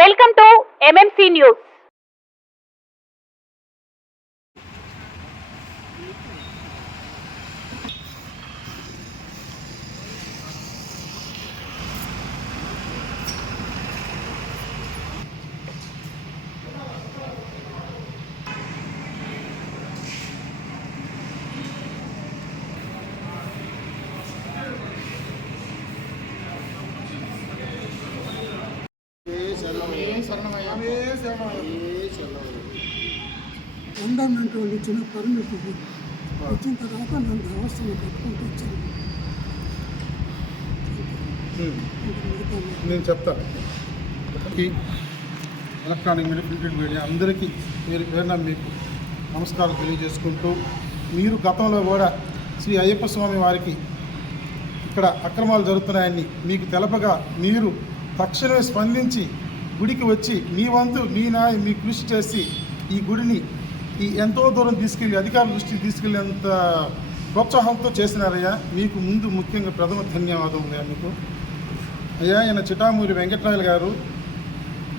Welcome to MMC news. Endowment వాళ్ళు ఇచ్చిన permit వచ్చిన తర్వాత నేను వ్యవస్థను కట్టుకుంటూ వచ్చాను. నేను చెప్తాను. ఎలక్ట్రానిక్ మీడియా, ప్రింటెడ్ మీడియా అందరికీ పేరున మీకు నమస్కారం తెలియజేసుకుంటూ, మీరు గతంలో కూడా శ్రీ అయ్యప్ప స్వామి వారికి ఇక్కడ అక్రమాలు జరుగుతున్నాయని మీకు తెలపగా మీరు తక్షణమే స్పందించి గుడికి వచ్చి మీ వంతు మీ కృషి చేసి ఈ గుడిని ఎంతో దూరం తీసుకెళ్ళి అధికారుల దృష్టికి తీసుకెళ్ళేంత ప్రోత్సాహంతో చేసినారయ్యా. మీకు ముందు ముఖ్యంగా ప్రథమ ధన్యవాదములు మీకు అయ్యా. ఈయన చిటామూరి వెంకట్రాయలు గారు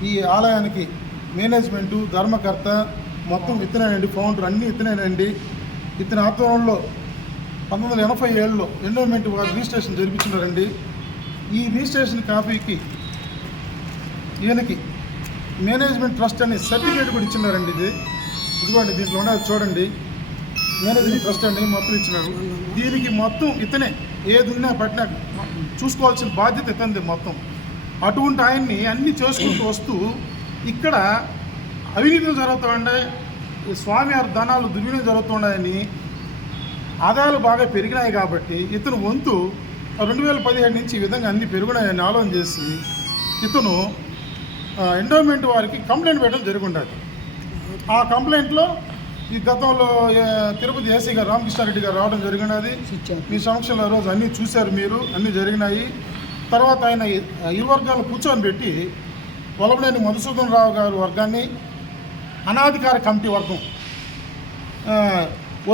ఈ ఆలయానికి మేనేజ్మెంటు, ధర్మకర్త మొత్తం ఇతనేనండి, ఫౌండర్ అన్నీ ఇతనేనండి. ఇతని ఆధ్వర్యంలో 1987లో ఎండోమెంట్ వారు రిజిస్ట్రేషన్ జరిపించినారండి. ఈ రిజిస్ట్రేషన్ కాపీకి ఈయనకి మేనేజ్మెంట్ ట్రస్ట్ అనే సర్టిఫికేట్ కూడా ఇచ్చినారండి. ఇదిగోండి, దీంట్లో ఉన్నది చూడండి, మేనేజ్మెంట్ ట్రస్ట్ అండి మొత్తం ఇచ్చినారు. దీనికి మొత్తం ఇతనే ఏది ఉన్నా పట్టినా చూసుకోవాల్సిన బాధ్యత ఇతంది మొత్తం. అటువంటి ఆయన్ని అన్నీ చేసుకుంటూ వస్తూ ఇక్కడ అవినీతులు జరుగుతుండే, స్వామివారి ధనాలు దుర్వినియోగం జరుగుతున్నాయని ఆదాయాలు బాగా పెరిగినాయి కాబట్టి ఇతను వంతు 2017 నుంచి ఈ విధంగా అన్నీ పెరుగున్నాయని ఆలోచన చేసి ఇతను ఎండోమెంట్ వారికి కంప్లైంట్ పెట్టడం జరుగుండదు. ఆ కంప్లైంట్లో ఈ గతంలో తిరుపతి ఏసీ గారు రామకృష్ణారెడ్డి గారు రావడం జరిగినది. మీ సమక్షంలో రోజు అన్నీ చూశారు మీరు, అన్నీ జరిగినాయి. తర్వాత ఆయన ఇరు వర్గాలు కూర్చొని పెట్టి వలభనేని మధుసూదన్ రావు గారు వర్గాన్ని, అనాధికార కమిటీ వర్గం,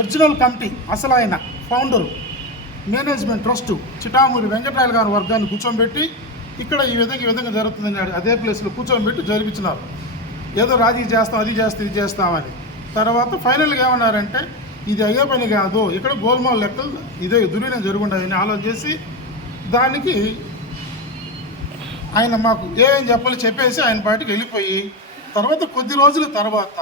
ఒరిజినల్ కమిటీ అసలు ఆయన ఫౌండరు, మేనేజ్మెంట్ ట్రస్టు చిటామూరి వెంకట్రాయలు గారి వర్గాన్ని కూర్చోబెట్టి ఇక్కడ ఈ విధంగా జరుగుతుందని అదే ప్లేస్లో కూర్చోబెట్టి జరిపించినారు. ఏదో రాజీ చేస్తాం, అది చేస్తాం, ఇది చేస్తామని. తర్వాత ఫైనల్గా ఏమన్నారంటే ఇది అయ్యే పని కాదు, ఇక్కడ గోల్మాల్ లెక్కలు ఇదే దుర్వినియోగం జరుగుండదని ఆలోచన చేసి దానికి ఆయన మాకు ఏం చెప్పాలి చెప్పేసి ఆయన పార్టీకి వెళ్ళిపోయి, తర్వాత కొద్ది రోజుల తర్వాత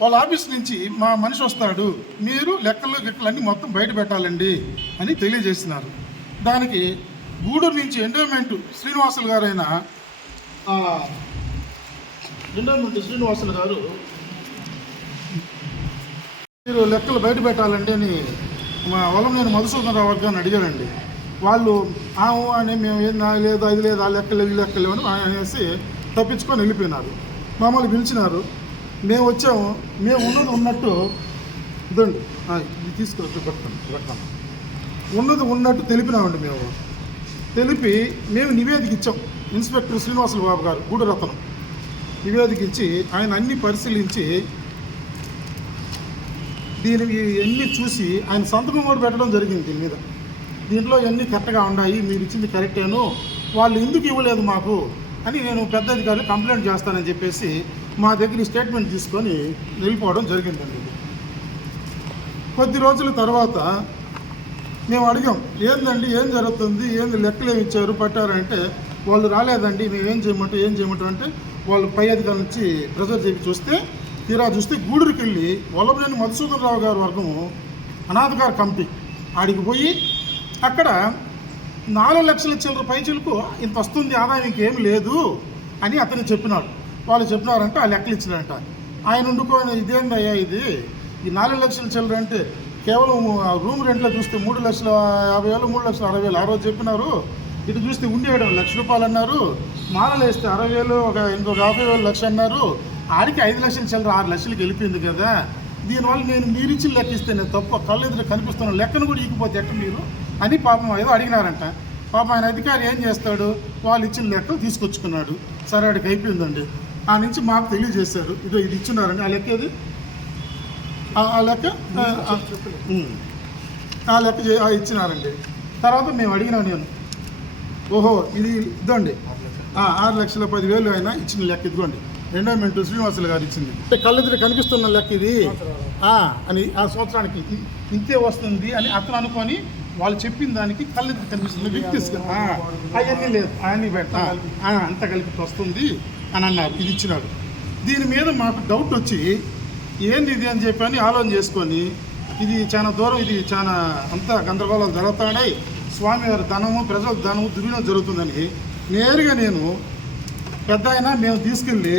వాళ్ళ ఆఫీస్ నుంచి మా మనిషి వస్తాడు, మీరు లెక్కలన్నీ మొత్తం బయట పెట్టాలండి అని తెలియజేస్తున్నారు. దానికి గూడూరు నుంచి ఎండోమెంట్ శ్రీనివాసులు గారైన ఎండోమెంట్ శ్రీనివాసులు గారు మీరు లెక్కలు బయట పెట్టాలండి అని మా వలంనేని మధుసూదన్ రావు గారిని అడిగారండి. వాళ్ళు అని మేము ఏం లేదు, అది లేదు, ఆ లెక్కలు ఈ లెక్కలు అని అనేసి తప్పించుకొని వెళ్ళిపోయినారు. మమ్మల్ని పిలిచినారు, మేము వచ్చాము. మేము ఉన్నట్టు ఇదండి, ఇది తీసుకొచ్చి పెట్టాను, ఉన్నట్టు తెలిపినామండి. మేము తెలిపి నివేదిక ఇచ్చాం. ఇన్స్పెక్టర్ శ్రీనివాసులు బాబు గారు గూడూరు రత్నం నివేదిక ఇచ్చి ఆయన అన్నీ పరిశీలించి దీనికి అన్నీ చూసి ఆయన సంతకం కూడా పెట్టడం జరిగింది. దీని మీద దీంట్లో అన్నీ కరెక్ట్గా ఉన్నాయి, మీరు ఇచ్చింది కరెక్టేను, వాళ్ళు ఎందుకు ఇవ్వలేదు మాకు అని నేను పెద్ద అధికారులు కంప్లైంట్ చేస్తానని చెప్పేసి మా దగ్గర స్టేట్మెంట్ తీసుకొని వెళ్ళిపోవడం జరిగిందండి. కొద్ది రోజుల తర్వాత మేము అడిగాం, ఏందండి ఏం జరుగుతుంది, ఏంది లెక్కలు ఏమి ఇచ్చారు పట్టారంటే వాళ్ళు రాలేదండి, మేము ఏం చేయమంటాం అంటే వాళ్ళు పై అధికారుల నుంచి ప్రెజర్ చేసి తీరా చూస్తే గూడూరుకి వెళ్ళి వల్లభనేని మధుసూదన్ రావు గారి వర్గము అనాధికార కమిటీ ఆడికి పోయి అక్కడ 4 లక్షల చిల్లర పైచలకు ఇంత వస్తుంది ఆదాయం, ఇంకేం లేదు అని అతను చెప్పినాడు. వాళ్ళు చెప్పినారంటే ఆ లెక్కలు ఇచ్చినారంట. ఆయన ఉండుకొని ఇదేందయ్యా ఇది, ఈ 4 లక్షల చిల్లర అంటే కేవలం రూమ్ రెంట్లో చూస్తే 3,50,000, 3,60,000 ఆ రోజు చెప్పినారు. ఇటు చూస్తే ఉండేయడం ₹1,00,000 అన్నారు, మాలలు వేస్తే 60,000, ఇంకొక 50,000 లక్ష అన్నారు. ఆడికి 5 లక్షల చిల్లర 6 లక్షలకి వెళ్ళిపోయింది కదా. దీనివల్ల మీరు ఇచ్చిన లెక్క ఇస్తే నేను తప్ప కళ్ళు ఎదురు కనిపిస్తున్నాను, లెక్కను కూడా ఇగిపోతే ఎట్ట మీరు అని పాపం ఏదో అడిగినారంట. పాపం ఆయన అధికారి ఏం చేస్తాడు, వాళ్ళు ఇచ్చిన లెక్కలు తీసుకొచ్చుకున్నాడు. సరే వాడికి అయిపోయిందండి. ఆ నుంచి మాకు తెలియజేశారు, ఇది ఇచ్చినారండి. ఆ లెక్క ఏది, ఆ లెక్క ఇచ్చినారండి. తర్వాత మేము అడిగినా, నేను ఓహో ఇది ఇదండి 6,10,000 ఆయన ఇచ్చిన లెక్క ఇదిగోండి. ఎండోమెంట్ శ్రీనివాసులు గారు ఇచ్చింది. కళ్ళెదురు కనిపిస్తున్న లెక్క ఇది అని ఆ సంవత్సరానికి ఇంతే వస్తుంది అని అతను అనుకొని వాళ్ళు చెప్పిన దానికి కళ్ళెదురు కనిపిస్తుంది వ్యక్తిస్గా అవన్నీ లేదు అవన్నీ అంత కలిపి వస్తుంది అని అన్నారు. ఇది ఇచ్చినాడు. దీని మీద మాకు డౌట్ వచ్చి ఏంది ఇది అని చెప్పి అని ఆలోచన చేసుకొని ఇది చాలా దూరం, ఇది చాలా అంతా గందరగోళాలు జరుగుతున్నాయి, స్వామివారి ధనము ప్రజల ధనము దుర్వినియోగం జరుగుతుందని నేరుగా నేను పెద్ద అయినా మేము తీసుకెళ్ళి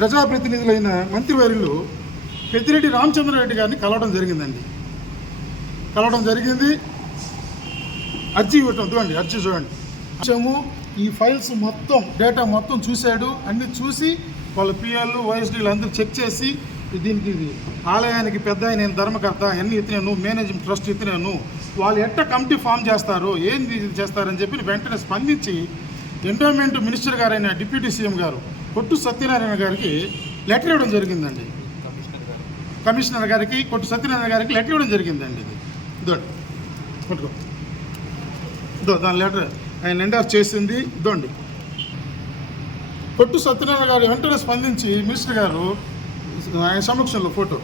ప్రజాప్రతినిధులైన మంత్రివర్యులు పెద్దిరెడ్డి రామచంద్రారెడ్డి గారిని కలవడం జరిగిందండి. అర్జీ ఇవ్వటం చూడండి, అర్జీ చూడండి. ఈ ఫైల్స్ మొత్తం డేటా మొత్తం చూశాడు. అన్ని చూసి వాళ్ళ పిఎల్ వైఎస్డీలు అందరూ చెక్ చేసి దీనికి ఇది ఆలయానికి పెద్ద నేను ధర్మకర్త అన్ని ఇతనేను, మేనేజ్మెంట్ ట్రస్ట్ ఇతనేను, వాళ్ళు కమిటీ ఫామ్ చేస్తారు, ఏంది చేస్తారని చెప్పి వెంటనే స్పందించి ఎండోమెంట్ మినిస్టర్ గారైన డిప్యూటీ సీఎం గారు కొట్టు సత్యనారాయణ గారికి లెటర్ ఇవ్వడం జరిగిందండి. కమిషనర్ గారికి కొట్టు సత్యనారాయణ గారికి లెటర్ ఇవ్వడం జరిగిందండి. ఇది ఇదోండి పట్టుకో, దాని లెటర్ ఆయన ఎండార్స్ చేసింది ఇదోండి. కొట్టు సత్యనారాయణ గారు వెంటనే స్పందించి మినిస్టర్ గారు ఆయన సమక్షంలో ఫోటో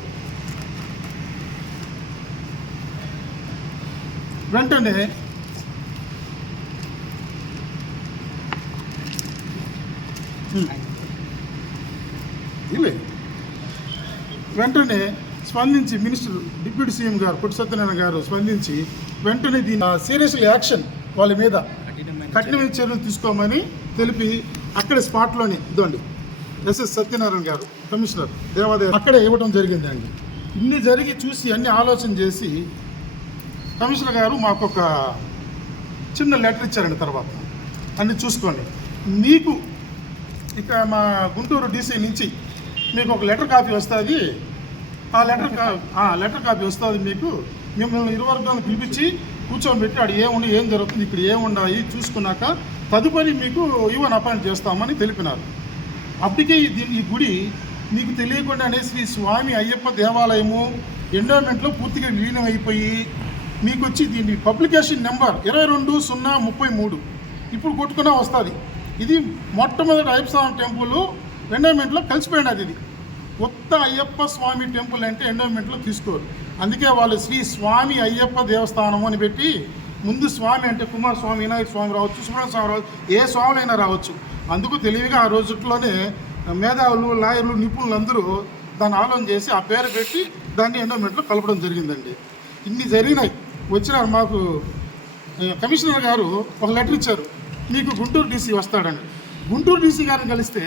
వెంటనే స్పందించి మినిస్టర్ డిప్యూటీ సీఎం గారు కొట్టు సత్యనారాయణ గారు స్పందించి వెంటనే దీని సీరియస్ యాక్షన్ వాళ్ళ మీద కఠినమైన చర్యలు తీసుకోమని తెలిపి అక్కడ స్పాట్లోనే ఇదండి ఎస్ఎస్ సత్యనారాయణ గారు కమిషనర్ దేవాలయం అక్కడే ఇవ్వడం జరిగిందండి. ఇన్ని జరిగి చూసి అన్ని ఆలోచన చేసి కమిషనర్ గారు మాకు ఒక చిన్న లెటర్ ఇచ్చారండి. తర్వాత అన్ని చూసుకోండి, మీకు ఇక మా గుంటూరు డీసీ నుంచి మీకు ఒక లెటర్ కాపీ వస్తుంది. ఆ లెటర్ కాపీ వస్తుంది మీకు. మిమ్మల్ని ఇరు వర్గాలను పిలిపించి కూర్చోబెట్టి ఆడు ఏం జరుగుతుంది, ఇక్కడ ఏమున్నాయి చూసుకున్నాక తదుపరి మీకు ఈవెన్ అపాయింట్ చేస్తామని తెలిపినారు. అప్పటికే ఈ గుడి మీకు తెలియకుండానే శ్రీ స్వామి అయ్యప్ప దేవాలయము ఎండోమెంట్లో పూర్తిగా విలీనం అయిపోయి మీకు వచ్చి దీని పబ్లికేషన్ నెంబర్ 22/033 ఇప్పుడు కొట్టుకున్నా వస్తుంది. ఇది మొట్టమొదటి అయ్యప్ప స్వామి టెంపుల్ ఎండోమెంట్లో కలిసిపోయినది. ఇది కొత్త అయ్యప్ప స్వామి టెంపుల్ అంటే ఎండోమెంట్లో తీసుకోరు. అందుకే వాళ్ళు శ్రీ స్వామి అయ్యప్ప దేవస్థానం అని పెట్టి ముందు స్వామి అంటే కుమారస్వామి, వినాయక స్వామి రావచ్చు, సుబ్రహ్మణ్య స్వామి రావచ్చు, ఏ స్వాములైనా రావచ్చు. అందుకు తెలివిగా ఆ రోజుల్లోనే మేధావులు, లాయర్లు, నిపుణులు అందరూ దాన్ని ఆలోచన చేసి ఆ పేరు పెట్టి దాన్ని ఎండోమెంట్లో కలపడం జరిగిందండి. ఇన్ని జరిగినాయి. వచ్చినారు మాకు కమిషనర్ గారు ఒక లెటర్ ఇచ్చారు, మీకు గుంటూరు డీసీ వస్తాడండి. గుంటూరు డీసీ గారిని కలిస్తే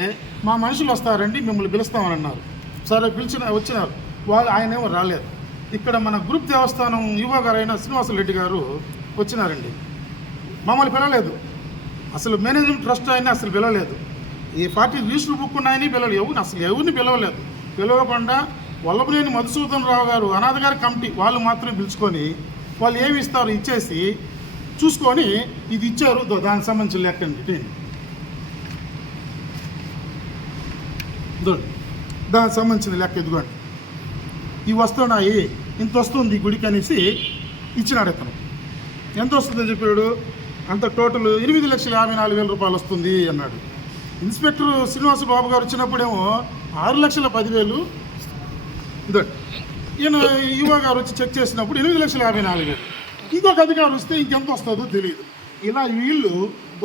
మా మనుషులు వస్తారండి, మిమ్మల్ని పిలుస్తామని అన్నారు. సరే వచ్చినారు వాళ్ళు, ఆయన ఏమో రాలేదు. ఇక్కడ మన గ్రూప్ దేవస్థానం యువ గారైన శ్రీనివాసరెడ్డి గారు వచ్చినారండి. మమ్మల్ని పిలవలేదు. అసలు మేనేజ్మెంట్ ట్రస్ట్ అయినా అసలు పిలవలేదు. ఈ పార్టీ రిజిస్టర్ బుక్ ఉన్నాయని పిలవలేదు. ఎవరిని పిలవలేదు. పిలవకుండా వల్లభనేని మధుసూదన్ రావు గారు అనాథ గారి కమిటీ వాళ్ళు మాత్రమే పిలుచుకొని వాళ్ళు ఏమి ఇస్తారు ఇచ్చేసి చూసుకొని ఇది ఇచ్చారు. దానికి సంబంధించిన లెక్క అండి. దానికి సంబంధించిన లెక్క ఇదిగోండి. ఇవి వస్తున్నాయి, ఇంత వస్తుంది గుడికి అనేసి ఇచ్చినాడు. అతను ఎంత వస్తుందని చెప్పాడు. అంత టోటల్ 8,54,000 రూపాయలు వస్తుంది అన్నాడు. ఇన్స్పెక్టర్ శ్రీనివాస బాబు గారు వచ్చినప్పుడేమో 6,10,000 ఇదండి. ఈయన యువ గారు వచ్చి చెక్ చేసినప్పుడు 8,54,000. ఇంకొక అధికారులు వస్తే ఇంకెంత వస్తుందో తెలియదు. ఇలా వీళ్ళు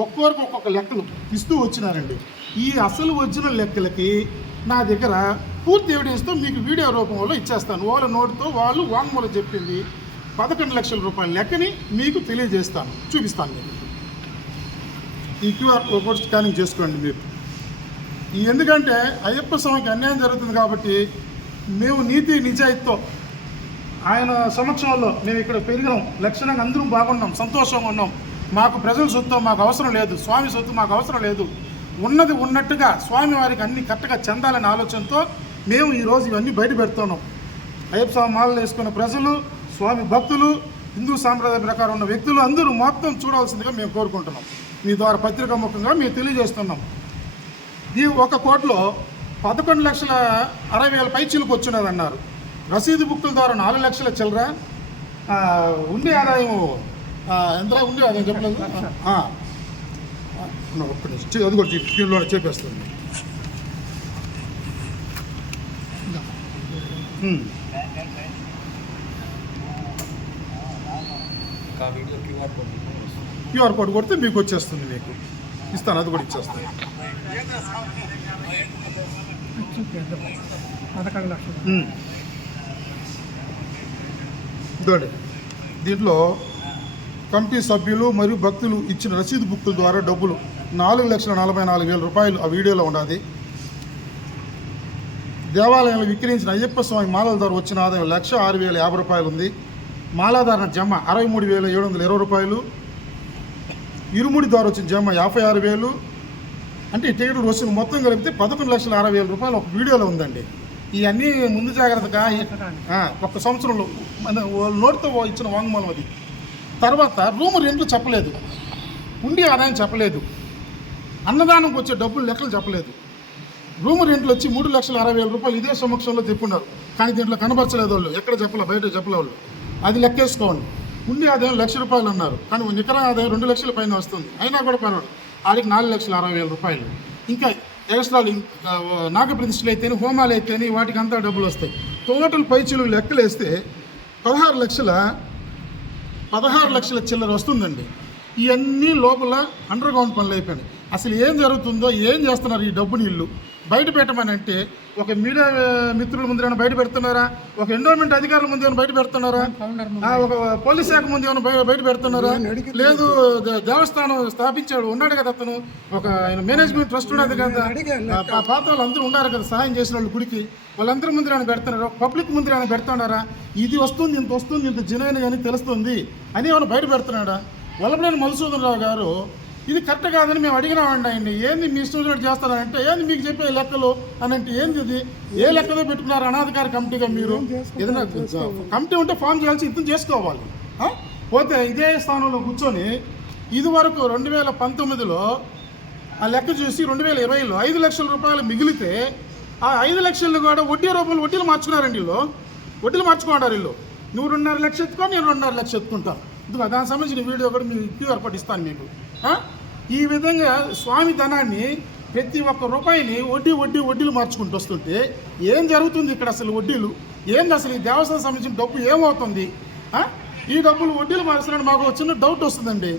ఒక్కొక్కరికి ఒక్కొక్క లెక్కలు ఇస్తూ వచ్చినారండి. ఈ అసలు వచ్చిన లెక్కలకి నా దగ్గర పూర్తి ఎవిడెన్స్తో మీకు వీడియో రూపంలో ఇచ్చేస్తాను. వాళ్ళ నోటితో వాళ్ళు వాంగ్మూలం చెప్పింది 11 లక్షల రూపాయల లెక్కని మీకు తెలియజేస్తాను, చూపిస్తాను. మీకు ఈ క్యూఆర్ కోడ్ స్కానింగ్ చేసుకోండి మీరు. ఎందుకంటే అయ్యప్ప స్వామికి అన్యాయం జరుగుతుంది కాబట్టి మేము నీతి నిజాయితీతో ఆయన సమక్షంలో మేము ఇక్కడ పెరిగినాం. లక్షణంగా అందరం బాగున్నాం, సంతోషంగా ఉన్నాం. మాకు ప్రజల సొత్తు మాకు అవసరం లేదు, స్వామి సొత్తు మాకు అవసరం లేదు. ఉన్నది ఉన్నట్టుగా స్వామివారికి అన్ని కరెక్ట్గా చెందాలనే ఆలోచనతో మేము ఈరోజు ఇవన్నీ బయట పెడుతున్నాం. అయ్యప్ప స్వామి మాలలు వేసుకున్న ప్రజలు, స్వామి భక్తులు, హిందూ సాంప్రదాయ ప్రకారం ఉన్న వ్యక్తులు అందరూ మొత్తం చూడాల్సిందిగా మేము కోరుకుంటున్నాం. మీ ద్వారా పత్రికా ముఖంగా మేము తెలియజేస్తున్నాం. ఈ 1 కోట్లో 11,60,000 పైచీలకు వచ్చినది అన్నారు. రసీదు బుక్కుల ద్వారా 4 లక్షల చిల్లర. ఉండే ఆదాయం ఎంత ఉండే ఆదాయం చెప్పలేదు. ఒక్క నిమిషం అది కూడా దీనిలో చెప్పేస్తుంది. క్యూఆర్ కోడ్ కొడితే మీకు వచ్చేస్తుంది, మీకు ఇస్తాను, అది కూడా ఇచ్చేస్తాను. 11 లక్షలు. ఇదండి, దీంట్లో కమిటీ సభ్యులు మరియు భక్తులు ఇచ్చిన రసీదు బుక్కుల ద్వారా డబ్బులు 4,44,000 రూపాయలు ఆ వీడియోలో ఉన్నది. దేవాలయంలో విక్రయించిన అయ్యప్ప స్వామి మాలల ద్వారా వచ్చిన ఆదాయం 1,06,050 రూపాయలు ఉంది. మాలాధారణ జమ 63,720 రూపాయలు. ఇరుముడి ద్వారా వచ్చిన జమ 56,000. అంటే ఈ టికెట్లు వచ్చిన మొత్తం కలిపితే 11,60,000 రూపాయలు ఒక వీడియోలో ఉందండి. ఇవన్నీ ముందు జాగ్రత్తగా ఒక సంవత్సరంలో మన నోటితో ఇచ్చిన వాంగ్మూలం అది. తర్వాత రూము రెంట్లు చెప్పలేదు, ఉండి ఆదాయం చెప్పలేదు, అన్నదానంకి వచ్చే డబ్బులు లెక్కలు చెప్పలేదు. రూము రెంట్లు వచ్చి 3,60,000 రూపాయలు ఇదే సమక్షంలో చెప్పున్నారు, కానీ దీంట్లో కనబరచలేదు వాళ్ళు, ఎక్కడ చెప్పలే, బయట చెప్పలే వాళ్ళు. అది లెక్కేసుకోండి. ఉండి ఆదాయం 1,00,000 రూపాయలు అన్నారు, కానీ నికర ఆదాయం 2 లక్షల పైన వస్తుంది. అయినా కూడా పర్వాలేదు, ఆడికి 4,60,000 రూపాయలు. ఇంకా ఎక్స్ట్రాలు నాగప్రతిష్ఠలు అయితేనే, హోమాలు అయితేనే వాటికి అంతా డబ్బులు వస్తాయి. టోటల్ పైచీలు లెక్కలు వేస్తే 16 లక్షల చిల్లర వస్తుందండి. ఇవన్నీ లోపల అండర్ గ్రౌండ్ పనులు అయిపోయినాయి. అసలు ఏం జరుగుతుందో, ఏం చేస్తున్నారు ఈ డబ్బుని ఇల్లు బయట పెట్టమని అంటే, ఒక మీడియా మిత్రుల ముందు ఏమైనా బయట పెడుతున్నారా, ఒక ఎండోమెంట్ అధికారుల ముందు ఏమైనా బయట పెడుతున్నారా, ఒక పోలీస్ శాఖ ముందు ఏమైనా బయట పెడుతున్నారా, లేదు దేవస్థానం స్థాపించాడు ఉన్నాడు కదా అతను, ఒక మేనేజ్మెంట్ ట్రస్ట్ ఉన్నది కదా, పాత వాళ్ళు అందరూ ఉన్నారు కదా సహాయం చేసిన వాళ్ళు గుడికి, వాళ్ళందరి ముందు ఏమైనా పెడుతున్నారా, పబ్లిక్ ముందు ఏమైనా పెడుతున్నారా, ఇది వస్తుంది ఇంత జనైన కానీ తెలుస్తుంది అని ఏమైనా బయట పెడుతున్నాడా? వల్లభనేని మధుసూదన్ రావు గారు ఇది కరెక్ట్ కాదని మేము అడిగినామండి ఆయన్ని. ఏంది మీ ఇష్టం చేస్తారంటే, ఏంది మీకు చెప్పే లెక్కలు అని అంటే, ఏంది ఇది ఏ లెక్కలో పెట్టుకున్నారు అనాధికార కమిటీగా? మీరు ఏదైనా కమిటీ ఉంటే ఫామ్ చేయాల్సి ఇంత చేసుకోవాలి. పోతే ఇదే స్థానంలో కూర్చొని ఇదివరకు 2019లో ఆ లెక్క చూసి 2020లో 5 లక్షల రూపాయలు మిగిలితే ఆ 5 లక్షలను కూడా వడ్డీ రూపాయలు వడ్డీలు మార్చుకున్నారండి. వడ్డీలు మార్చుకున్నారు వీళ్ళు. నువ్వు 2.5 లక్షలు ఎత్తుకో, నేను 2.5 లక్షలు ఎత్తుకుంటాను. ఇదిగో దానికి సంబంధించిన వీడియో కూడా మీకు క్యూఆర్ కోడ్ ఇస్తాను మీకు. ఈ విధంగా స్వామి ధనాన్ని ప్రతి ఒక్క రూపాయిని వడ్డీలు మార్చుకుంటూ వస్తుంటే ఏం జరుగుతుంది ఇక్కడ? అసలు వడ్డీలు ఏంది? అసలు ఈ దేవస్థానం సంబంధించిన డబ్బు ఏమవుతుంది? ఈ డబ్బులు వడ్డీలు మార్చాలని మాకు చిన్న డౌట్ వస్తుందండి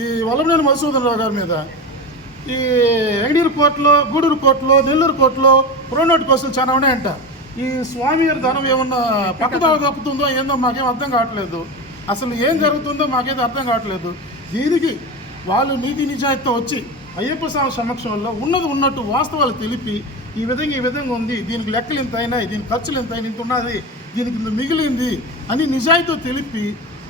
ఈ వల్లభనేని మధుసూదన్ రావు గారి మీద. ఈ ఎంగడూరు కోర్టులో, గూడూరు కోర్టులో, నెల్లూరు కోర్టులో ప్రోనోట్ కేసులు చాలా ఉన్నాయంట. ఈ స్వామి గారి ధనం ఏమన్నా పక్కదావ తప్పుతుందో ఏందో మాకేం అర్థం కావట్లేదు. అసలు ఏం జరుగుతుందో మాకైతే అర్థం కావట్లేదు. దీనికి వాళ్ళు నీతి నిజాయితీతో వచ్చి అయ్యప్ప స్వామి సమక్షంలో ఉన్నట్టు వాస్తవాలు తెలిపి ఈ విధంగా ఉంది, దీనికి లెక్కలు ఇంత అయినాయి, దీనికి ఖర్చులు ఇంత అయినా, ఇంత ఉన్నది, దీనికి ఇంత మిగిలింది అని నిజాయితీతో తెలిపి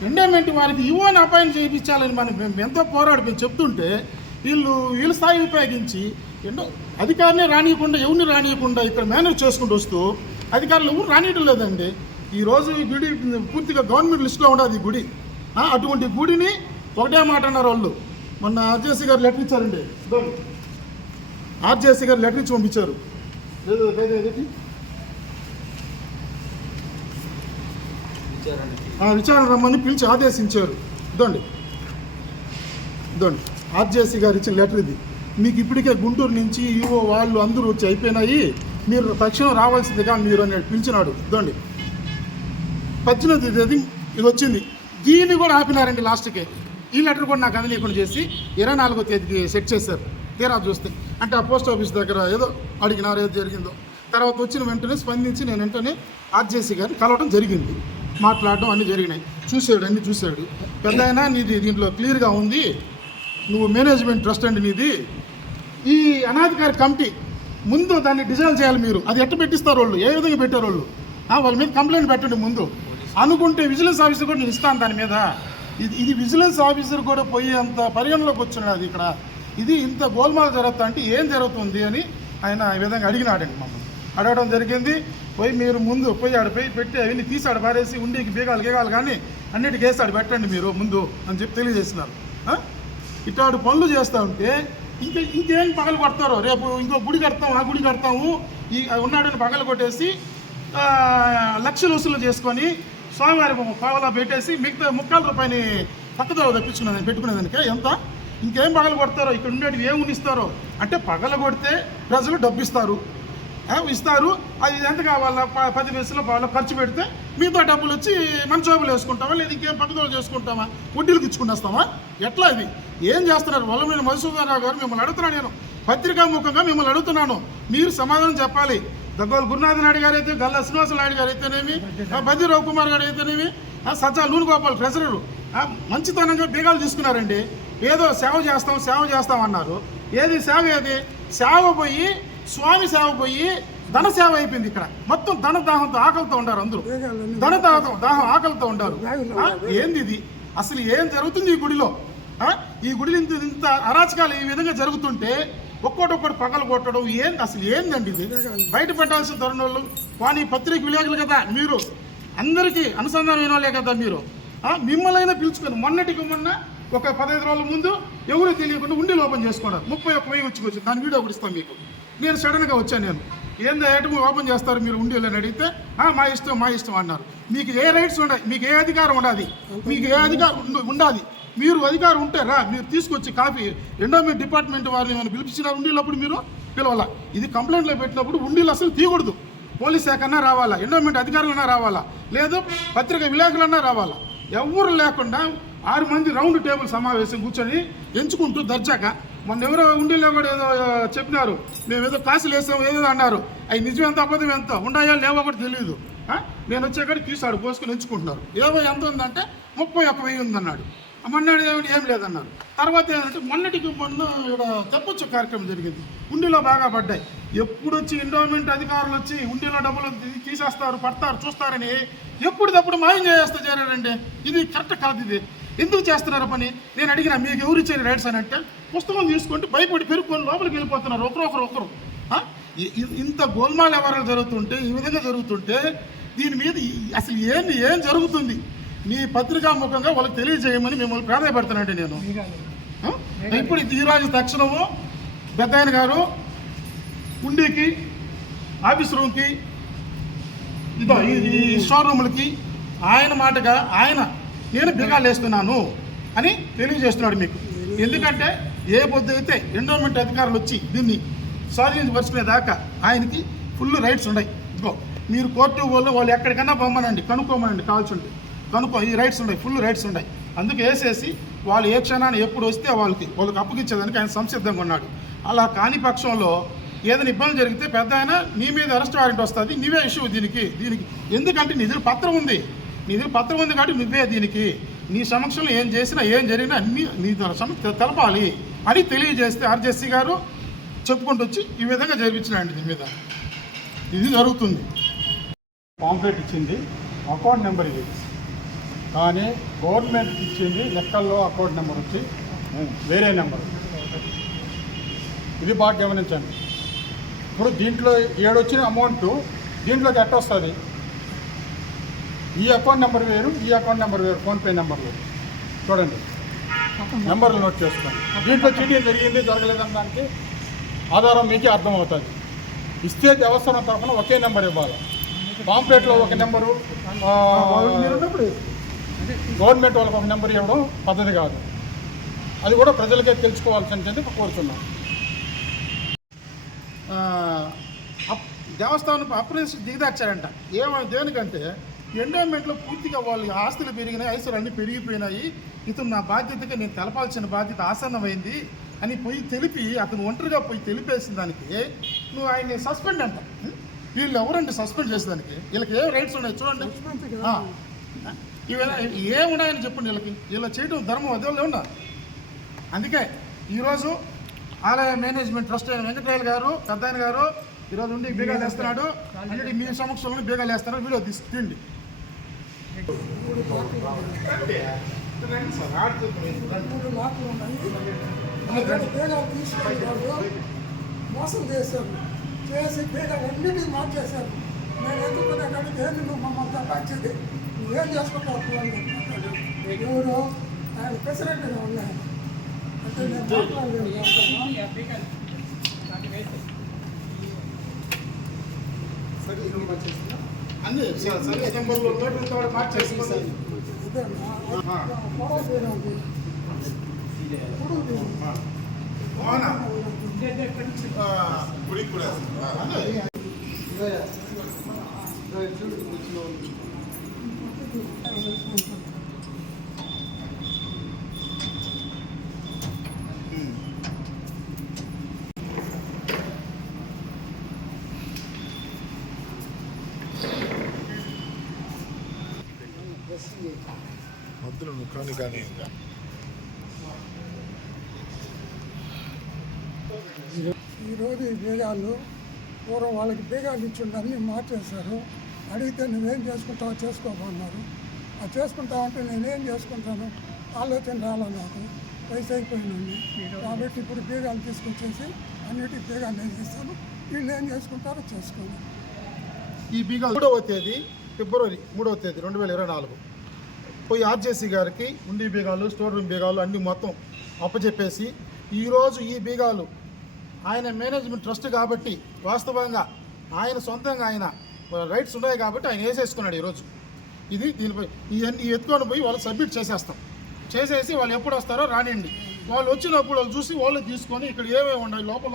ఎండోమెంట్ వారికి యువని అపాయింట్ చేయించాలని మనం ఎంతో పోరాడి మేము చెప్తుంటే వీళ్ళు స్థాయి ఉపయోగించి అధికారిని రానియకుండా, ఎవరిని రానియకుండా ఇక్కడ మేనేజ్ చేసుకుంటూ వస్తూ అధికారులు ఎవరు రానియడం లేదండి. ఈరోజు ఈ గుడి పూర్తిగా గవర్నమెంట్ లిస్టులో ఉండదు ఈ గుడి. అటువంటి గుడిని ఒకటే మాట అన్నారు వాళ్ళు. మొన్న ఆర్జేసీ గారు లెటర్ ఇచ్చారండి, ఆర్జేసీ గారు లెటర్ ఇచ్చి పంపించారు. విచారణ రమ్మని పిలిచి ఆదేశించారు. ఇదండి ఆర్జేసీ గారు ఇచ్చిన లెటర్ ఇది. మీకు ఇప్పటికే గుంటూరు నుంచి ఈవో వాళ్ళు అందరూ వచ్చి అయిపోయినాయి, మీరు తక్షణం రావాల్సిందిగా మీరు అని పిలిచినాడు. ఇదండి 18వ తేదీ ఇది వచ్చింది. దీన్ని కూడా ఆపినారండి లాస్ట్కి. ఈ లెటర్ కూడా నాకు అందలేకుండా చేసి 24వ తేదీకి సెట్ చేశారు. తీరా చూస్తే అంటే ఆ పోస్ట్ ఆఫీస్ దగ్గర ఏదో అడిగినారు, ఏదో జరిగిందో. తర్వాత వచ్చిన వెంటనే స్పందించి నేను వెంటనే ఆర్జేసీ గారిని కలవడం జరిగింది, మాట్లాడడం అన్నీ జరిగినాయి. అన్నీ చూశాడు. పెద్ద అయినా నీది దీంట్లో క్లియర్గా ఉంది, నువ్వు మేనేజ్మెంట్ ట్రస్ట్ అండి నీది. ఈ అనాధికార కమిటీ ముందు దాన్ని డిజాల్వ్ చేయాలి మీరు. అది ఎట్ట పెట్టిస్తారు వాళ్ళు, ఏ విధంగా పెట్టారు వాళ్ళు, వాళ్ళ మీద కంప్లైంట్ పెట్టండి ముందు. అనుకుంటే విజిలెన్స్ ఆఫీసర్ కూడా నేను ఇస్తాను దాని మీద. ఇది విజిలెన్స్ ఆఫీసర్ కూడా పోయి అంత పరిగణలోకి వచ్చినాడు ఇక్కడ. ఇది ఇంత గోల్మాల్ జరుగుతా అంటే ఏం జరుగుతుంది అని ఆయన ఈ విధంగా అడిగినాడండి. మమ్మల్ని అడగడం జరిగింది. పోయి మీరు ముందు పోయి ఆడిపోయి పెట్టి అవన్నీ తీసాడు పారేసి ఉండికి బీగాలు కానీ అన్నిటికీ వేసాడు పెట్టండి మీరు ముందు అని చెప్పి తెలియజేస్తున్నారు. ఇట్లాంటి పనులు చేస్తూ ఉంటే ఇంకేం పగలు కొడతారో, రేపు ఇంకో గుడి కడతాము, ఆ గుడి కడతాము, ఈ ఉన్నాడని పగలు కొట్టేసి లక్షలు వసూలు చేసుకొని స్వామివారి పావలా పెట్టేసి మిగతా 3,000 రూపాయలని పక్కదావ పెట్టుకునేదానికి ఎంత ఇంకేం పగలు కొడతారో, ఇక్కడ ఉండేవి ఏం ఉనిస్తారో అంటే పగలు కొడితే ప్రజలు డబ్బు ఇస్తారు, అది ఎంత కావాలా 10 పైసలు వాళ్ళ ఖర్చు పెడితే మిగతా డబ్బులు వచ్చి మన జోబులు వేసుకుంటామా, లేదా ఇంకేం పక్కదోలు చేసుకుంటామా, వడ్డీలకు ఇచ్చుకునేస్తామా? ఎట్లా ఇది ఏం చేస్తున్నారు? వల్లమైన మధుసూదనరావు గారు మిమ్మల్ని అడుగుతున్నాను, నేను పత్రికాముఖంగా మిమ్మల్ని అడుగుతున్నాను, మీరు సమాధానం చెప్పాలి. దగ్గోలు గురునాథ నాయుడు గారు అయితే, గల్లా శ్రీనివాస నాయుడు గారు అయితేనేమి, బద్ది రవికుమార్ గారు అయితేనేమి, సజ్జా నూనెగోపాల్ ట్రెజరరు మంచితనంగా బీగాలు తీసుకున్నారండి. ఏదో సేవ చేస్తాం అన్నారు. ఏది సేవ? ఏది సేవ పోయి స్వామి సేవ పోయి ధన సేవ అయిపోయింది. ఇక్కడ మొత్తం ధన దాహంతో ఆకలితో ఉండారు అందరూ, దాహం ఆకలితో ఉండారు. ఏంది ఇది? అసలు ఏం జరుగుతుంది ఈ గుడిలో? ఈ గుడిలో ఇంత అరాచకాలు ఈ విధంగా జరుగుతుంటే ఒక్కొక్కటి పగలు కొట్టడం అసలు ఏందండి ఇది? బయట పెట్టాల్సిన తరుణాలు కానీ పత్రిక విలేకరులు కదా మీరు, అందరికీ అనుసంధానమైన వాళ్ళే కదా మీరు. మిమ్మల్ని పిలుచుకొని మొన్న ఒక 15 రోజుల ముందు ఎవరు తెలియకుండా ఉండీలు ఓపెన్ చేసుకున్నారు. 31,000 వచ్చి దాని వీడియో ఒకటి ఇస్తాను మీకు. నేను సడన్గా వచ్చాను. నేను ఏందో ఐటమ్ ఓపెన్ చేస్తారు మీరు ఉండీలు అని అడిగితే మా ఇష్టం అన్నారు. మీకు ఏ రైట్స్ ఉండాలి, మీకు ఏ అధికారం ఉండాలి, మీకు ఏ అధికారం ఉండాలి? మీరు అధికారం ఉంటారా? మీరు తీసుకొచ్చి కాపీ ఎండోమెంట్ డిపార్ట్మెంట్ వారిని ఏమైనా పిలిపించిన ఉండీలప్పుడు మీరు పిలవాలా? ఇది కంప్లైంట్లో పెట్టినప్పుడు ఉండీలు అసలు తీయకూడదు. పోలీస్ శాఖ అన్నా రావాలా, ఎండోమెంట్ అధికారులన్నా రావాలా, లేదు పత్రిక విలేకరులన్నా రావాలా. ఎవరు లేకుండా 6 మంది రౌండ్ టేబుల్ సమావేశం కూర్చొని ఎంచుకుంటూ దర్జాగా, మొన్న ఎవరో ఉండీలో కూడా ఏదో చెప్పినారు, మేము ఏదో కాసులు వేసాం ఏదో అన్నారు. అవి నిజం ఎంత అబద్ధం ఎంత ఉన్నాయో లేవో కూడా తెలియదు. నేను వచ్చేకాడికి తీసాడు పోసుకొని ఎంచుకుంటున్నారు. ఎంత ఉందంటే 31,000 ఉందన్నాడు. మొన్నటి ఏం లేదన్నారు. తర్వాత ఏంటంటే మొన్నటికి ఇక్కడ తెప్పొచ్చు కార్యక్రమం జరిగింది. ఉండిలో బాగా పడ్డాయి. ఎప్పుడు వచ్చి ఎండోమెంట్ అధికారులు వచ్చి ఉండిలో డబ్బులు తీసేస్తారు, పడతారు, చూస్తారని ఎప్పుడుదప్పుడు మాయం చేస్తారండి. ఇది కరెక్ట్ కాదు. ఇది ఎందుకు చేస్తున్నారు పని? నేను అడిగిన మీకు ఎవరు ఇచ్చారు రైట్స్ అని అంటే పుస్తకం తీసుకుంటే భయపడి పెరుక్కొని లోపలికి వెళ్ళిపోతున్నారు ఒకరు. ఇంత గోల్మాల్ వ్యవహారాలు జరుగుతుంటే, ఈ విధంగా జరుగుతుంటే దీని మీద అసలు ఏం జరుగుతుంది? మీ పత్రికా ముఖంగా వాళ్ళకి తెలియజేయమని మిమ్మల్ని ప్రాధాయపడుతున్నానండి నేను. ఇప్పుడు ఈరోజు తక్షణము పెద్దాయన గారు ఉండికి, ఆఫీస్ రూమ్కి, ఈ స్టోర్ రూములకి ఆయన మాటగా నేను బిగాలు వేస్తున్నాను అని తెలియజేస్తున్నాడు మీకు. ఎందుకంటే ఏ పొద్దు అయితే ఎండోమెంట్ అధికారులు వచ్చి దీన్ని స్వాధీనపరుచుకునేదాకా ఆయనకి ఫుల్ రైట్స్ ఉన్నాయి. మీరు కోర్టు వాళ్ళు ఎక్కడికన్నా పొమ్మనండి, కనుక్కోమనండి, కావాల్సి ఈ రైట్స్ ఉన్నాయి, ఫుల్ రైట్స్ ఉన్నాయి. అందుకు వేసేసి వాళ్ళు ఏ క్షణాన్ని ఎప్పుడు వస్తే వాళ్ళకి అప్పగించేదానికి ఆయన సంసిద్ధంగా ఉన్నాడు. అలా కాని పక్షంలో ఏదైనా ఇబ్బంది జరిగితే పెద్ద ఆయన నీ మీద అరెస్ట్ వారెంట్ వస్తుంది, నీవే ఇష్యూ దీనికి. ఎందుకంటే నిధుల పత్రం ఉంది కాబట్టి నువ్వే దీనికి నీ సమక్షంలో ఏం చేసినా ఏం జరిగినా అన్నీ నీ తెలపాలి అని తెలియజేస్తే ఆర్జేసీ గారు చెప్పుకుంటూ వచ్చి ఈ విధంగా జరిపించినాయండి. దీని మీద ఇది జరుగుతుంది. పాంప్లెట్ ఇచ్చింది, అకౌంట్ నెంబర్ ఇది, కానీ గవర్నమెంట్ ఇచ్చింది లెక్కల్లో అకౌంట్ నెంబర్ వచ్చి వేరే నెంబర్. ఇది బాగా గమనించండి. ఇప్పుడు దీంట్లో 7 వచ్చిన అమౌంట్ దీంట్లోకి ఎట్ట వస్తుంది? ఈ అకౌంట్ నెంబర్ వేరు, ఈ అకౌంట్ నెంబర్ వేరు, ఫోన్పే నెంబర్లు చూడండి, నెంబర్లు నోట్ చేసుకోండి. దీంట్లో చీటీ జరిగింది జరగలేదని దానికి ఆధారం మీకే అర్థమవుతుంది. ఇస్తే దేవస్థానం తరఫున ఒకే నెంబర్ ఇవ్వాలి. పాంప్లెట్లో ఒక నెంబరు, గవర్నమెంట్ వాళ్ళకి ఒక నెంబర్ ఇవ్వడం పద్ధతి కాదు. అది కూడా ప్రజలకే తెలుసుకోవాల్సింది కోరుతున్నాం. దేవస్థానం అప్రెంటిస్ దిగదార్చారంట. దేనికంటే ఎండోమెంట్లో పూర్తిగా వాళ్ళు ఆస్తులు పెరిగినాయి, ఐసులు అన్నీ పెరిగిపోయినాయి, ఇతను నా బాధ్యతగా నేను తెలపాల్సిన బాధ్యత ఆసన్నమైంది అని తెలిపి అతను ఒంటరిగా తెలిపేసిన దానికి నువ్వు ఆయన్ని సస్పెండ్ అంట. వీళ్ళు ఎవరండి సస్పెండ్ చేసేదానికి? వీళ్ళకి ఏం రైట్స్ ఉన్నాయి చూడండి. ఏమున్నాయని చెప్పండి వీళ్ళకి. వీళ్ళు చేయడం ధర్మం అదే ఉన్నా. అందుకే ఈరోజు ఆలయ మేనేజ్మెంట్ ట్రస్ట్ అయిన వెంకటరాయలు గారు, పెద్దాయన గారు ఈరోజు ఉండి బీగాలు వేస్తున్నాడు. అన్నిటి మీ సమక్షంలో బీగాలు వేస్తున్నారు. వీడియో తీసుకుండి. మోసం చేశారు, చేసి బీగాలన్నిటికీ మార్చేశారు. నేను ఎందుకునే కాడికి ఏంది నువ్వు మమ్మల్ని తప్పించింది, నువ్వేం చేసుకుంటావు అని చెప్పాడు. ఎవరు ఆయన ప్రెసిడెంట్గా ఉన్నాయి అంటే నేను మాట్లాడలేదు. అన్నీ సరే నెంబర్లో మార్చేసి అవునా? అదే. మధ్యలో కానీ కానీ ఇంకా ఈరోజు ఈ బీగాలు పూర్వం వాళ్ళకి బీగాలు ఇచ్చిండు అన్నీ మార్చేశారు. అడిగితే నువ్వేం చేసుకుంటావో చేసుకోమన్నారు. అది చేసుకుంటావంటే నేనేం చేసుకుంటాను ఆలోచన రాలే నాకు. వయసు అయిపోయిందండి. కాబట్టి ఇప్పుడు బీగాలు తీసుకొచ్చేసి అన్నిటికీ బీగాలు వేసేస్తాను. వీళ్ళు ఏం చేసుకుంటారో చేసుకోండి. ఈ బీగాలు 3వ తేదీ ఫిబ్రవరి 3వ తేదీ 2024 పోయి ఆర్జేసీ గారికి ఉండి బీగాలు, స్టోర్ రూమ్ బీగాలు అన్నీ మొత్తం అప్పచెప్పేసి ఈరోజు ఈ బీగాలు ఆయన మేనేజ్మెంట్ ట్రస్ట్ కాబట్టి వాస్తవంగా ఆయన సొంతంగా ఆయన రైట్స్ ఉన్నాయి కాబట్టి ఆయన వేసేసుకున్నాడు ఈరోజు. ఇది దీనిపై ఈ ఎత్తుకొని పోయి వాళ్ళు సబ్మిట్ చేసేస్తాం. చేసేసి వాళ్ళు ఎప్పుడు వస్తారో రానివ్వండి. వాళ్ళు వచ్చినప్పుడు వాళ్ళు చూసి వాళ్ళు తీసుకొని ఇక్కడ ఏమేమి ఉన్నాయి లోపల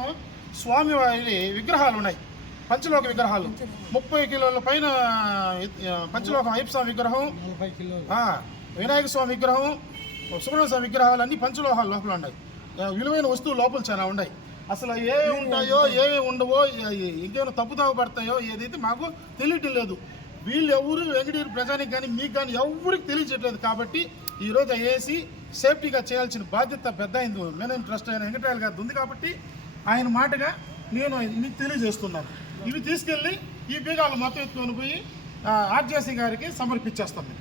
స్వామివారి విగ్రహాలు ఉన్నాయి. పంచలోక విగ్రహాలు 30 కిలోల పైన పంచలోకం అయ్యప్ప స్వామి విగ్రహం, వినాయక స్వామి విగ్రహం, సుబ్రహ్మణ్య స్వామి విగ్రహాలు అన్నీ పంచలోహాలు లోపల ఉన్నాయి. విలువైన వస్తువులు లోపల చాలా ఉన్నాయి. అసలు ఏమేమి ఉంటాయో ఏమేమి ఉండవో ఇంకేమైనా తప్పుతావు పడతాయో ఏదైతే మాకు తెలియటం లేదు. వీళ్ళు ఎవరు వెంకటగిరి ప్రజానికి కానీ మీకు కానీ ఎవరికి తెలియచేయట్లేదు. కాబట్టి ఈరోజు వేసి సేఫ్టీగా చేయాల్సిన బాధ్యత పెద్ద అయింది మేనేజ్మెంట్ ట్రస్ట్ అయిన వెంకటరాయలు గారిది ఉంది. కాబట్టి ఆయన మాటగా నేను మీకు తెలియజేస్తున్నాను. ఇవి తీసుకెళ్ళి ఈ బీగాలు మొత్తం ఎత్తుకొని పోయి ఆర్జేసీ గారికి సమర్పించేస్తాను.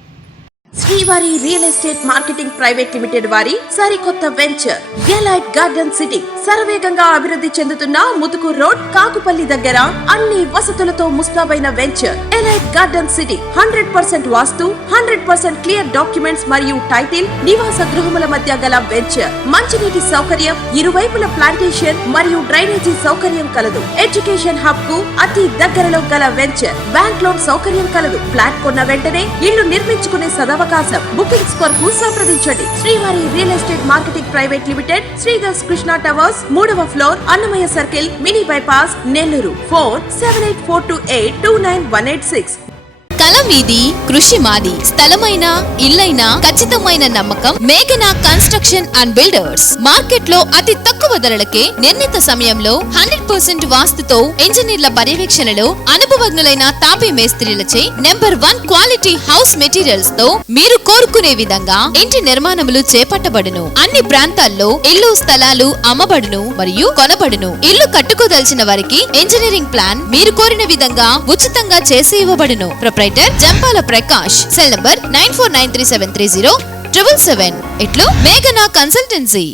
శ్రీవారి real estate marketing private limited వారి సరికొత్త వెంచర్ ఎలైట్ గార్డెన్ సిటీ శరవేగంగా అభివృద్ధి చెందుతున్న ముతుకూరు రోడ్ కాకుపల్లి దగ్గర అన్ని వసతులతో ముస్తాబైన వెంచర్ ఎలైట్ గార్డెన్ సిటీ 100% వాస్తు 100% క్లియర్ డాక్యుమెంట్స్ మరియు టైటిల్ నివాస గృహముల మధ్య గల వెంచర్. మంచినీటి సౌకర్యం, ఇరువైపుల ప్లాంటేషన్ మరియు డ్రైనేజీ సౌకర్యం కలదు. ఎడ్యుకేషన్ హబ్ కు అతి దగ్గరలో గల వెంచర్. బ్యాంక్ లోన్ సౌకర్యం కలదు. ఫ్లాట్ కొన్న వెంటనే ఇల్లు నిర్మించుకునే సదవకాశం. బుకింగ్స్ కొరకు సంప్రదించండి. Srivari real estate marketing private limited, Sridhar's Krishna towers, 3వ floor, Annamayya circle, mini bypass, Nellore. Phone 7842829186. కలం మీది, కృషి మాది. స్థలమైన, ఇల్లైనా ఖచ్చితమైన నమ్మకం మేఘనా కన్స్ట్రక్షన్ అండ్ బిల్డర్స్. మార్కెట్ లో అతి తక్కువ ధరలకే నిర్ణీత సమయంలో 100% వాస్తుతో ఇంజనీర్ల పర్యవేక్షణలో అనుభవజ్ఞులైన తాపీ మేస్త్రీలచే నెంబర్ 1 క్వాలిటీ హౌస్ మెటీరియల్స్ తో మీరు కోరుకునే విధంగా ఇంటి నిర్మాణములు చేపట్టబడును. అన్ని ప్రాంతాల్లో ఇల్లు స్థలాలు అమ్మబడును మరియు కొనబడును. ఇల్లు కట్టుకోదలిచిన వారికి ఇంజనీరింగ్ ప్లాన్ మీరు కోరిన విధంగా ఉచితంగా చేసి ఇవ్వబడును. Proprietor Jampala Prakash. Cell number 9493730777. ఇట్లు మేఘనా కన్సల్టెన్సీ.